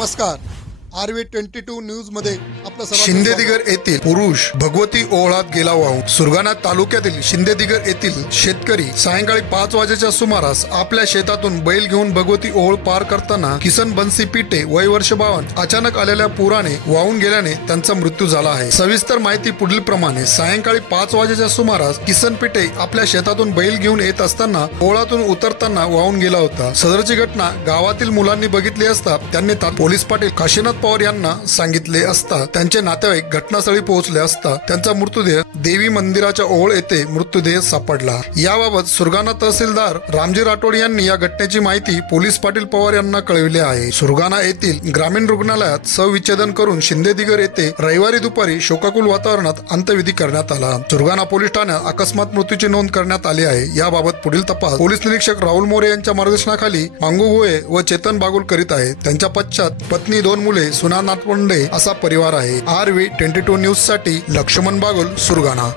नमस्कार, RV22 news मध्ये आपलं सर्वांचं शिंदेदिगर येथील पुरुष भगवती ओहळात गेला वाहून। सुरगाणा तालुक्यातील शिंदेदिगर येथील शेतकरी सायंकाळी 5 वाजेच्या सुमारास आपल्या शेतातून बैल घेऊन भगवती ओहळ पार करताना किसन बन्सी पिटे वय वर्ष 52 अचानक आलेल्या पुराने वाहून गेल्याने त्यांचा मृत्यू झाला आहे। सविस्तर माहिती पुढील प्रमाणे, सायंकाळी 5 वाजेच्या सुमारास किसन पिटे आपल्या शेतातून बैल घेऊन येत असताना ओहळातून उतरताना वाहून गेला होता। सदरची घटना गावातील मुलांनी बघितली असता त्यांनी पोलीस पाटील काशीनाथ पवार यांना सांगितले असता त्यांचे नातेवाईक घटनास्थळी पोहोचले असता त्यांचा मृतदेह देवी मंदिराच्या ओहळ येथे मृतदेह सापडला। याबाबत सुरगाणा तहसीलदार रामजी राठोड यांनी या घटनेची माहिती पोलीस पाटील पवार यांना कळविली आहे। सुरगाणा येथील ग्रामीण रुग्णालयात शवविच्छेदन करून शिंदेदिगर येथे रविवारी दुपारी शोकाकुल वातावरणात अंत्यविधी करण्यात आला। सुरगाणा पोलीस ठाण्यात अकस्मात मृत्यूची नोंद करण्यात आली आहे। याबाबत पुढील तपास पोलीस निरीक्षक राहुल मोरे यांच्या मार्गदर्शनाखाली मांगू गोळे व चेतन बागुल करीत आहेत। त्यांच्या पश्चात पत्नी, 2 मुले, सुना, नातवंडे असा परिवार आहे। RV22 न्यूज साठी लक्ष्मण बागुल, सुरगाणा।